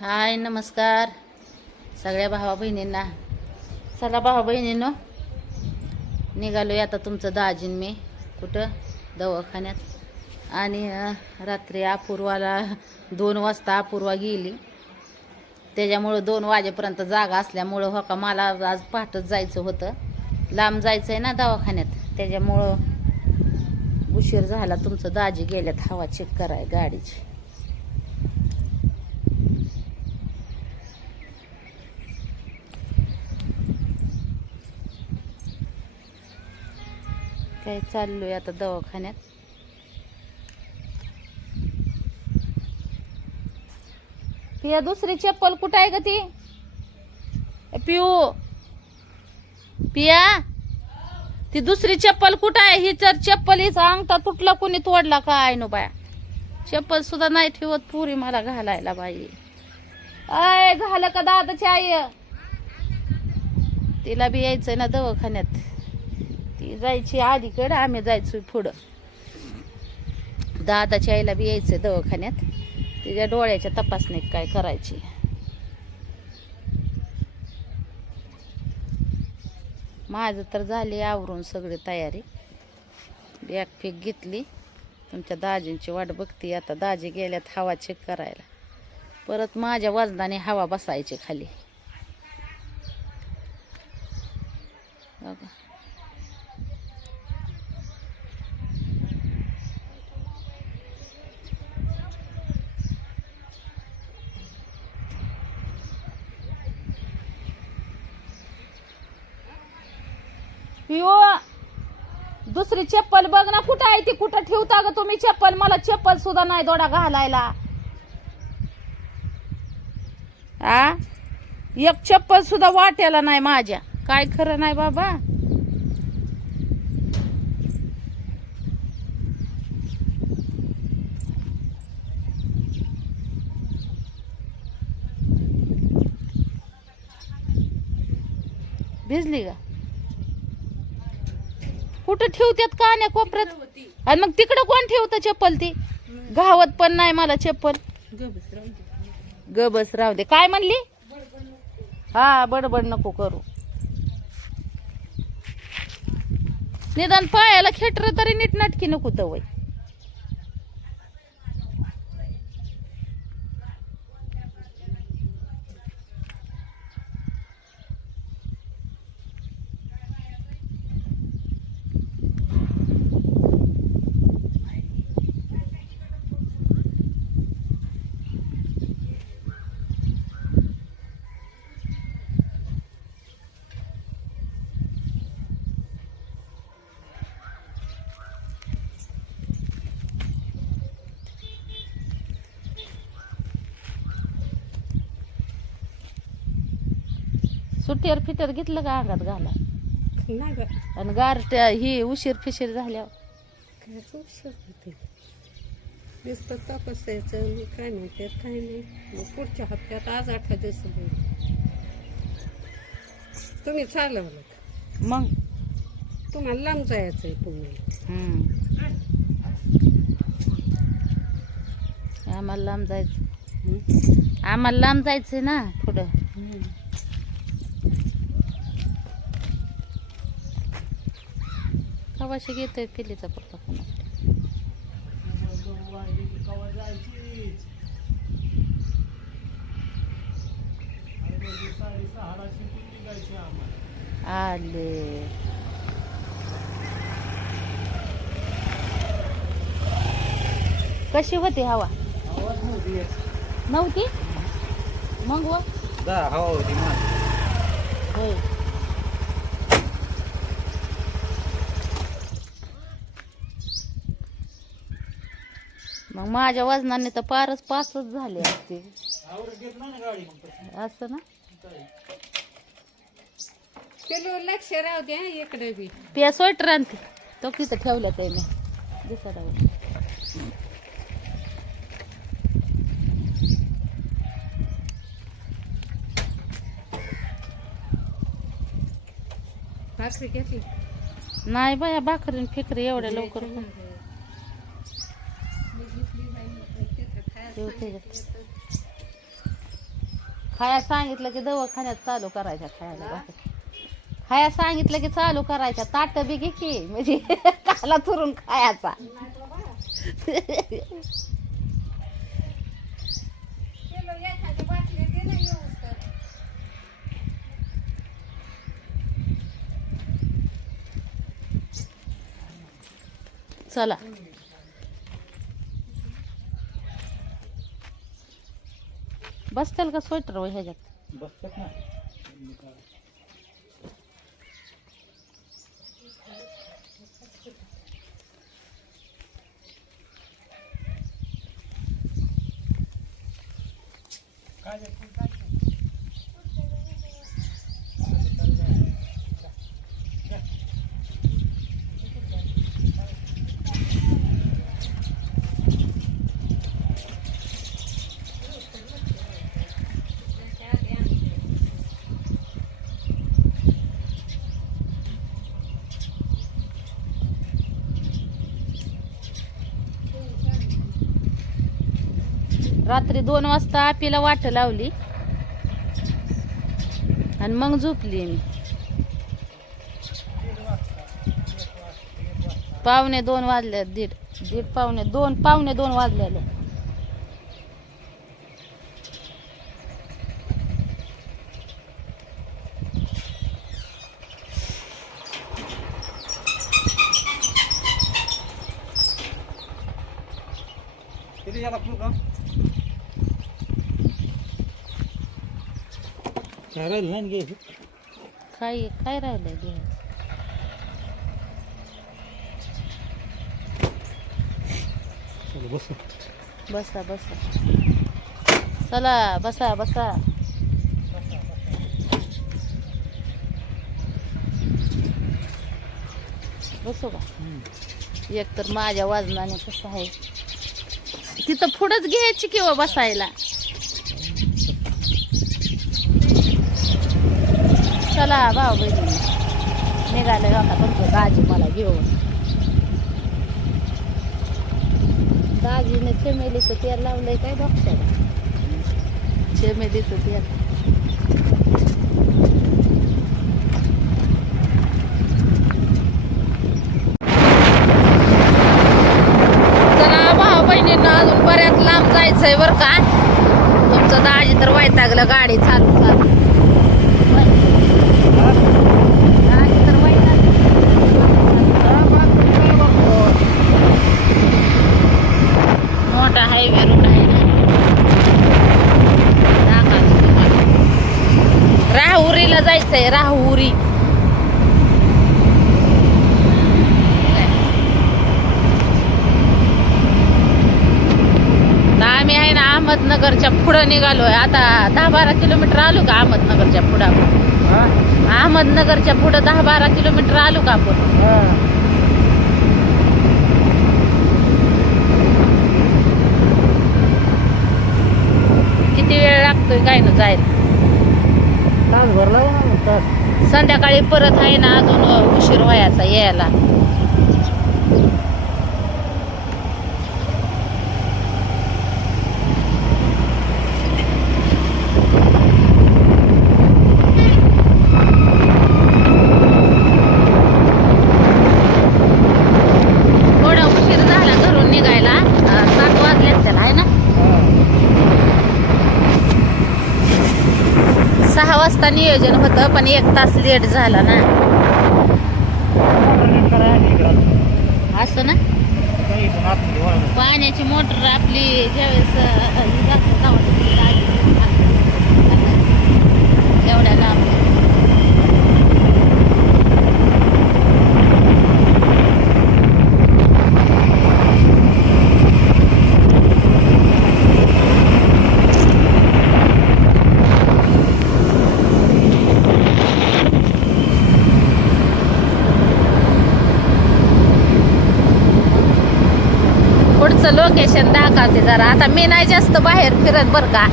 हाय नमस्कार. सगळ्या भावा बहिणींना. चला भावा बहिणींनो निघालोय आता तुमचं दाजीन मी कुठं? दवाखान्यात. आणि रात्री अपूर्वाला दोन वाजता अपूर्वा गेली. त्याच्यामुळं दोन वाजेपर्यंत जागा असल्यामुळं हो का मला आज पहाटच जायचं होतं. लांब जायचं आहे ना दवाखान्यात. त्याच्यामुळं उशीर झाला तुमचं दाजी गेल्यात हवा चेक कराय गाडीची. काय चाललोय आता दवाखान्यात. पिया दुसरी चप्पल कुठं आहे का ती? पिऊ. पिया ती दुसरी चप्पल कुठं आहे? ही तर चप्पल हिचा अंगठा तुटला कोणी तोडला काय नो बाया. चप्पल सुद्धा नाही ठेवत पुरी मला घालायला बाई. अय झालं का दादाची आई? तिला बी यायचंय ना दवाखान्यात. ती जायची अलीकडं आम्ही जायचो पुढं. दादाच्या आईला बी यायचं दवाखान्यात. तिच्या डोळ्याच्या तपासणी काय करायची. माझं तर झाली आवरून सगळी तयारी. बॅग फेक घेतली. तुमच्या दाजींची वाट बघते. आता दाजी गेल्यात हवा चेक करायला. परत माझ्या वजनाने हवा बसायची खाली. पिओ दुसरी चप्पल बघ ना कुठं आहे ती? कुठं ठेवता ग तुम्ही चप्पल? मला चप्पल सुद्धा नाही दोडा घालायला. आ? एक चप्पल सुद्धा वाट्याला नाही माझ्या. काय खरं नाही बाबा? भिजली का कुठं ठेवतात कान्या कोपऱ्यात? आणि मग तिकडं कोण ठेवतं चप्पल ती? घावत पण नाही मला चप्पल. ग बस राहू दे. काय म्हणली? हा बडबड नको करू. निदान पायाला खेटर तरी नीटनाटकी नको तवय सुट्टीवर फिटर घेतलं का अंगात घाला नाही गं. आणि गार ही उशीर फिशीर झाल्यावर होते नुसतं तपासायचं मी काय नाही त्यात काय नाही मग पुढच्या हप्त्यात आज दिवस तुम्ही चालवलं का? मग तुम्हाला लांब जायचं आहे पुण्याला हम्म. आम्हाला लांब जायचं? आम्हाला लांब जायचंय ना पुढं. कवाशी घेतोय पिलीचा पप्पा कोणा आले. कशी होती हवा? नव्हती? मग व? हवा होती मग होय. मग माझ्या वजनाने तर पारच पाचच झाले असते. असं ना? लक्ष राहू द्या इकडे बी. पिया स्वेटर आणते तो. तिथं ठेवला त्याने. दिसाडावर भाकरी घेतली? नाही बाया भाकरीन फिकरी एवढ्या लवकर त्याच्यात. खाया सांगितलं की दवाखान्यात चालू करायच्या खायला खाया सांगितलं की चालू करायच्या. ताट बी घे की म्हणजे काला चुरून खायचा. चला. बसतील का स्वेटर व ह्याच्यात बसतात ना। रात्री दोन वाजता आपीला वाट लावली. आणि मग झोपली मी. पावणे दोन वाजले दीड दीड पावणे दोन पावणे दोन वाजलेले. काय राहिलं नाही घे. काय काय राहिलंय चला बस. बसा बसा. चला बसा बसा. बसू का? एक तर माझ्या वाजनाने कसं आहे. तिथं पुढंच घ्यायची किंवा बसायला? चला भाऊ बहिणी. निघाले का तुमचं दाजी मला घेऊन. दाजीने चमेलीचं तेल लावलंय काय डॉक्टरला चमेलीचं तेल. चला भाऊ बहिणींना अजून बऱ्याच लांब जायचंय बर का. तुमचं दाजी तर वैतागलं गाडी चालू चालू दाजी तर वैतागलं. मोठा हायवे रोड आहे ना दाखवतो तुम्हाला. राहुरीला जायचंय राहुरी आम्ही आहे ना अहमदनगरच्या पुढं निघालोय. आता दहा बारा किलोमीटर आलो का अहमदनगरच्या पुढं? आपण? अहमदनगरच्या पुढं दहा बारा किलोमीटर आलो का आपण? किती वेळ लागतोय काय ना जायला? तास भरला ना? तास संध्याकाळी परत आहे ना अजून उशीर व्हायचा यायला. सहा वाजता नियोजन होतं पण एक तास लेट झाला ना. असं ना? पाण्याची मोटर आपली ज्यावेळेस अं, ही जाते तेव्हा ती लागली. एवढ्या लांब पुढचं लोकेशन दाखवते जरा. आता मी नाही जास्त बाहेर फिरत बरं का.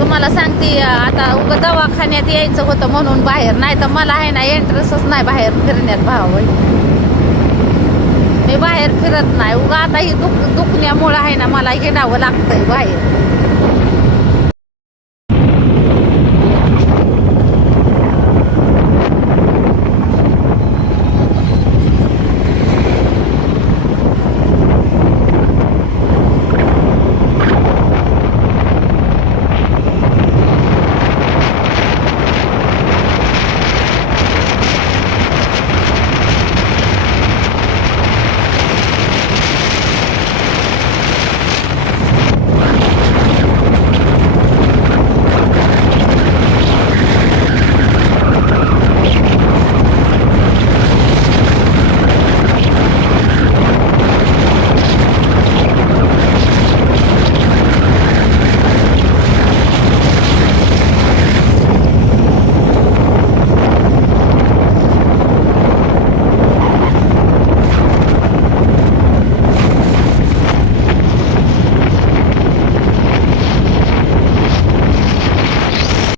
तुम्हाला सांगते आता उगं दवाखान्यात यायचं होतं म्हणून बाहेर. नाही तर मला आहे ना इंटरेस्टच नाही बाहेर फिरण्यात भाव मी बाहेर फिरत नाही. उगा आता ही दुख दुखण्यामुळं आहे ना मला हिंडावं लागतंय बाहेर.